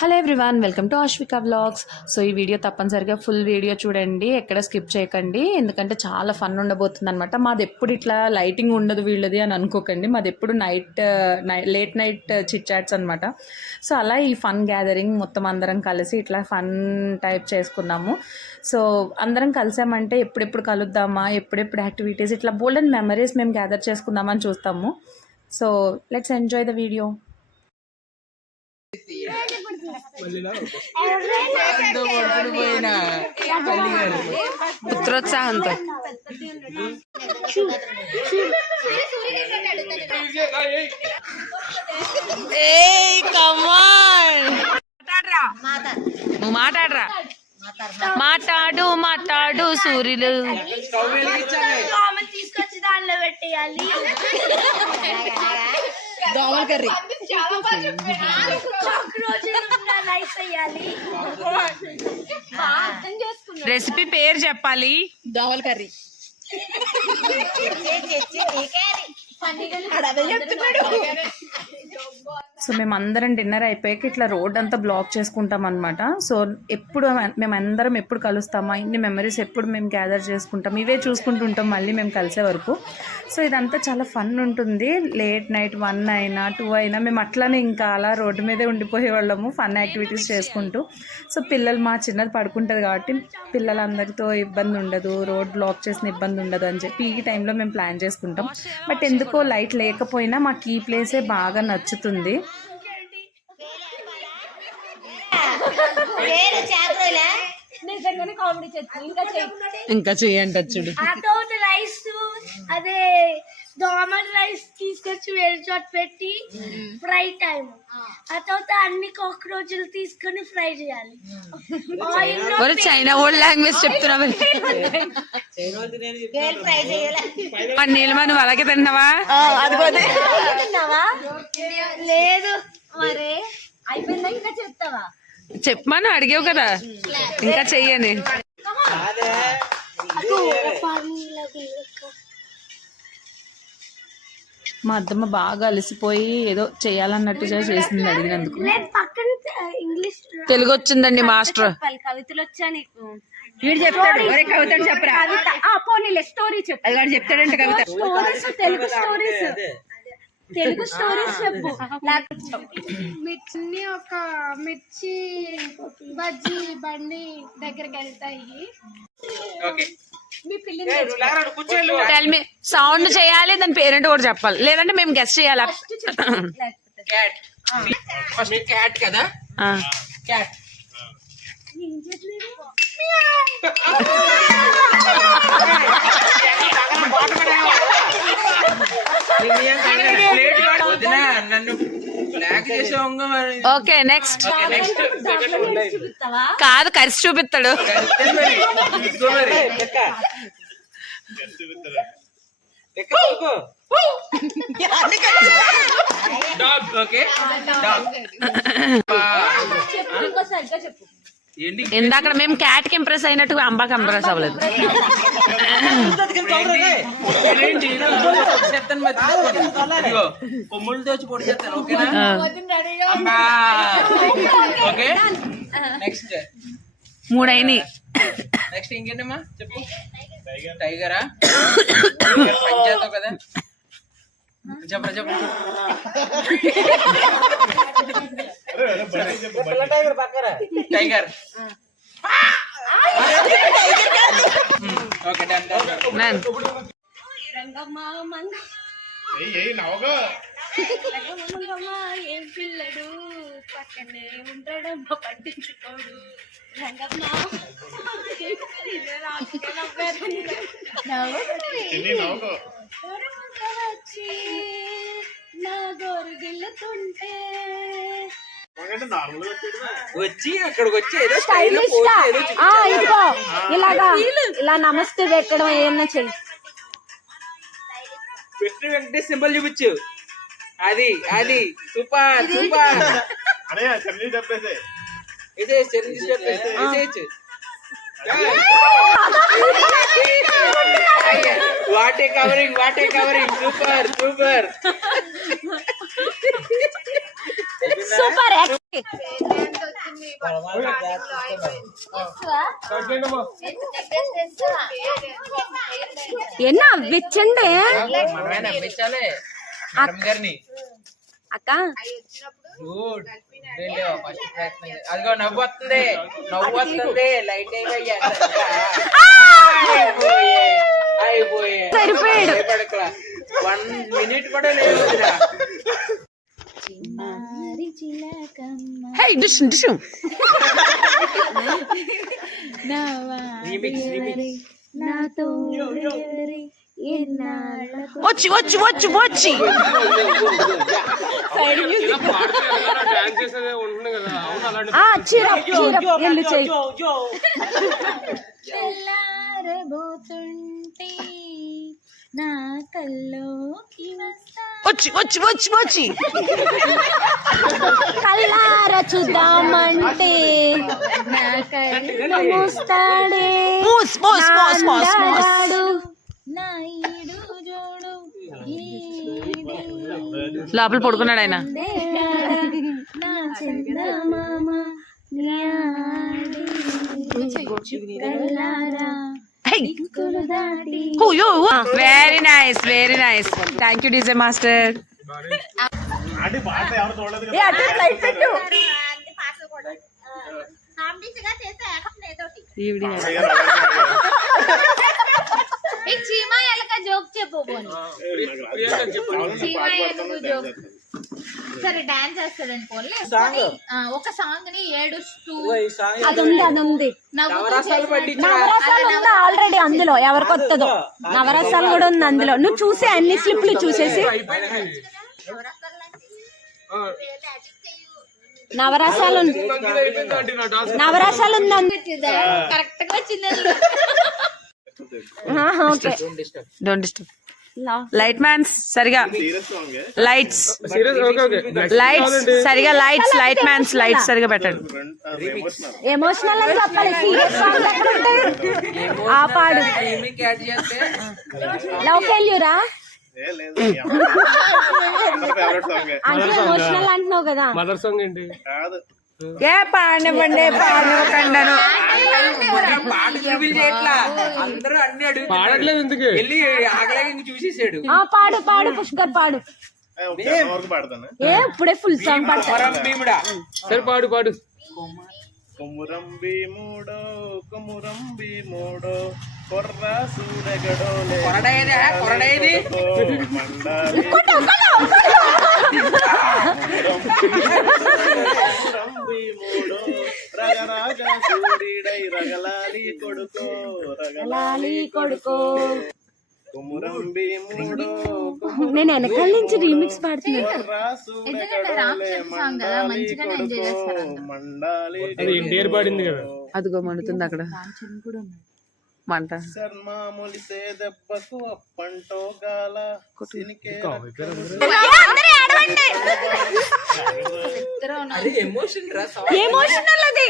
Hello everyone, welcome to Ashwika vlogs. So ఈ video తప్పనిసరిగా full video చూడండి, ఎక్కడ స్కిప్ చేయకండి, ఎందుకంటే చాలా ఫన్ ఉండబోతుంది అనమాట. మాది ఎప్పుడు ఇట్లా లైటింగ్ ఉండదు వీళ్ళది అని అనుకోకండి, మాది ఎప్పుడు లేట్ నైట్ చిట్ చాట్స్ అనమాట. సో అలా ఈ ఫన్ గ్యాదరింగ్ మొత్తం అందరం కలిసి ఇట్లా ఫన్ టైప్ చేసుకున్నాము. సో అందరం కలిసామంటే ఎప్పుడెప్పుడు కలుద్దామా, ఎప్పుడెప్పుడు యాక్టివిటీస్, ఇట్లా బోల్డెన్ మెమరీస్ మేము గ్యాదర్ చేసుకుందామని చూస్తాము. So let's enjoy the video. పుత్రోత్సాహంతో మాట్లాడరా, మాట్లాడు సూర్యులు తీసుకొచ్చి దానిలో పెట్టేయాలి. దోమల కర్రీ రెసిపీ పేరు చెప్పాలి. దోమల కర్రీ సో మేమందరం డిన్నర్ అయిపోయాక ఇట్లా రోడ్ అంతా బ్లాక్ చేసుకుంటాం అనమాట. సో ఎప్పుడు మేమందరం ఎప్పుడు కలుస్తామా, ఇన్ని మెమరీస్ ఎప్పుడు మేము గ్యాదర్ చేసుకుంటాం, ఇవే చూసుకుంటుంటాం మళ్ళీ మేము కలిసే వరకు. సో ఇదంతా చాలా ఫన్ ఉంటుంది. లేట్ నైట్ 1 అయినా 2 అయినా మేము అట్లానే ఇంకా అలా రోడ్డు మీదే ఉండిపోయేవాళ్ళము ఫన్ యాక్టివిటీస్ చేసుకుంటూ. సో పిల్లలు, మా చిన్నది పడుకుంటుంది కాబట్టి పిల్లలందరితో ఇబ్బంది ఉండదు, రోడ్ బ్లాక్ చేసిన ఇబ్బంది ఉండదు అని చెప్పి ఈ టైంలో మేము ప్లాన్ చేసుకుంటాం. బట్ ఎందుకో లైట్ లేకపోయినా మాకు ఈ ప్లేసే బాగా నచ్చుతుంది. ఇంకా చెయ్యండి చూడు. రైస్ అదే దోమల్ రైస్ తీసుకొచ్చి వేరే చోట పెట్టి ఫ్రై టైం, ఆ తర్వాత అన్ని కాక్రోచ్లు తీసుకొని ఫ్రై చేయాలి. చైనా ఓల్డ్ లాంగ్వేజ్ చెప్తున్నావు. నీళ్ళమా నువ్వు అలాగే తిన్నావా? లేదు మరి అయిపోయిందా, ఇంకా చెప్తావా? చెప్పమని అడిగావు కదా, ఇంకా చెయ్యని. మా అద్దమ్మ బాగా అలసిపోయి ఏదో చేయాలన్నట్టు చేసింది అడిగినందుకు. తెలుగు వచ్చిందండి మాస్టర్. కవితలు వచ్చా నీకు? వీడు చెప్తాడు, కవిత చెప్పరా? పోనీలే స్టోరీ చెప్పు. అది వాడు చెప్తాడంటే కవిత. తెలుగు స్టోరీస్ చెప్పు. మిర్చి బజ్జీ బండి దగ్గరికి వెళ్తాయి. సౌండ్ చేయాలి, దాని పేరెంట్ కూడా చెప్పాలి, లేదంటే మేము గెస్ట్ చేయాలి. క్యాట్ కదా, క్యాట్ ఓకే నెక్స్ట్. కాదు, కరిసి చూపిస్తాడు. ఇందాక మేము క్యాట్ కి ఇంప్రెస్ అయినట్టు అంబాకి ఇంప్రెస్ అవ్వలేదు. కొమ్ములు తెచ్చి పొడి చేస్తాను. ఓకే నెక్స్ట్ 3 అయినాయి. నెక్స్ట్ ఇంకేంటమ్మా చెప్పు. టైగరా పంచేస్తావు కదా, చెప్పరా చెప్పు. టైగర్. Okay done done. ఏం పిల్లడు పక్కనే ఉంటాడమ్మా పట్టించుకోడు. రంగమ్మ వచ్చి నా గోరు గిల్లుతుంటే వచ్చి అక్కడికి వచ్చి ఏదో ఇదిగో ఇలాగా ఇలా నమస్తే పెట్టడం ఏమన్నా చెయ్యి. విష్ణు వెంకటేష్ సింబల్ చూపించు. అది అది super super. What a covering super ఎన్నా విచ్చండి మనమే నమ్మించాలి మేడం గారిని అక్క ఫస్ట్ ప్రయత్నం అదిగో నవ్వు వస్తుంది లైట్ అయిపోయే సరిపోయాడు 1 మినిట్ కూడా లేదు హే డిష్ వచ్చి ఎల్లు చెయ్యి తెల్లారబోతుంటే నా కల్లోకి వచ్చి కల్లార చూద్దామంటే నా కళ్ళు మూస్తాడే నా ఈడు జోడు లోపల పడుకున్నాడు ఆయన నా చందమామ very nice thank you DJ master చీమా ఎలక జోక్ చెప్పు చీమా ఎలక జోక్ సరే డాన్స్ చేస్తాడని పోలే ఒక సాంగ్ ని ఏడుస్తూ అది ఉంది నవరసాలు పట్టించు నవరసాలు ఉంది ఆల్రెడీ అందులో ఎవరికి వస్తుందో నవరసాలు కూడా ఉంది అందులో నువ్వు చూసే అన్ని స్లిప్లు చూసేసి నవరసాలు ఉంది కరెక్ట్ గా వచ్చింది okay don't disturb light man's సరిగా లైట్స్ సరిగా లైట్ మ్యాన్స్ లైట్స్ సరిగా పెట్టండి ఎమోషనల్ అని చెప్పాలి సీరియస్ సాంగ్స్ ఎక్కడ ఉంటాయి ఆ పాడు లవ్ ఫెయిల్యూరా అంటే ఎమోషనల్ అంటున్నావు కదా మదర్ సాంగ్ ఏంటి ఏ పాడనివ్వకండను అందరూ అన్ని అడుగు పాడట్లేదు ఎందుకు వెళ్ళి ఆగలేక చూసేసాడు పాడు పుష్కర్ పాడు ఏ ఇప్పుడే ఫుల్ సాంగ్ పాడతా భీముడా సరే పాడు కొమురం భీముడో కొర్ర సూరగడోలే కొరడేది మండాలి కొమురం భీముడో రగరాజ సూరిడై రగలాలి కొడుకో కొమురం భీముడో నేను వెనకాల నుంచి రీమిక్స్ పాడుతున్నాను మండాలి అది ఎన్టీఆర్ పాడింది కదా అదిగో మండుతుంది అక్కడ మంట శర్మాములిసే దెబ్బకు అప్పంటో గాల ఎమోషనల్ అది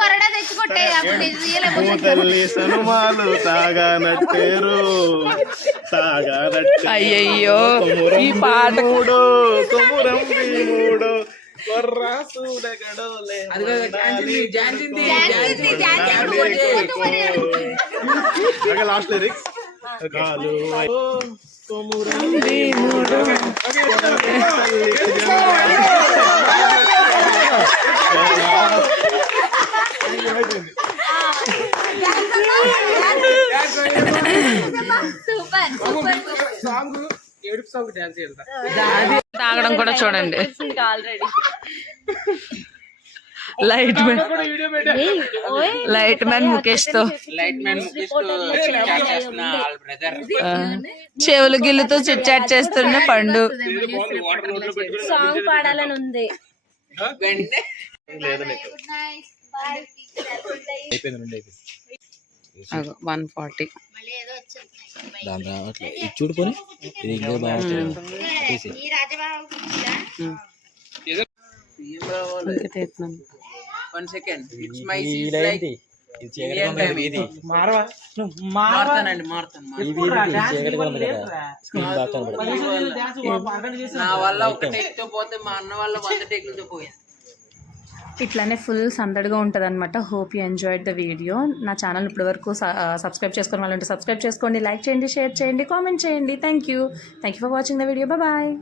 కొరడా తెచ్చుకుంటే తల్లి సనుమాలు తాగానట్టేరు అయ్యయ్యో ఈ పాట కొమురం భీముడో కొర్ర సూడగడోలే లాస్ట్ లిరిక్స్ కొమురం భీముడో సాంగ్ ఏడుపు సాంగ్ డాన్స్ వెళ్తా తాగడం కూడా చూడండి లైట్ మ్యాన్ ముఖేష్ తో చెవులు గిల్లుతో చిట్ చాట్ చేస్తున్న పండు సాంగ్ పాడాలని ఉంది లేదు నీకు 140 దాని రావట్లే ఇది చూడుకొని ఇది ఇంకా బాగుంటుంది 1 సెకండ్ ఇట్స్ మై ఈ సీట్ లైన్ లైక్ ది. ఇది చీకటిగా ఉంది కదా వీధి. మారుతానండి ఈ వీధికి చీకటిగా ఉంది కదా స్క్రీన్ బాగా కనబడుతుంది. నా వల్ల ఒక టేక్ తో పోతే మా అన్న వల్ల 100 టేకులతో పోయాను. ఇట్లానే ఫుల్ సందడిగా ఉంటుంది అనమాట. Hope you enjoyed the video. నా ఛానల్ ఇప్పటి వరకు సబ్స్క్రైబ్ చేసుకుని వాళ్ళంటే సబ్స్క్రైబ్ చేసుకోండి, లైక్ చేయండి, షేర్ చేయండి, కామెంట్ చేయండి. Thank you for watching the video. Bye.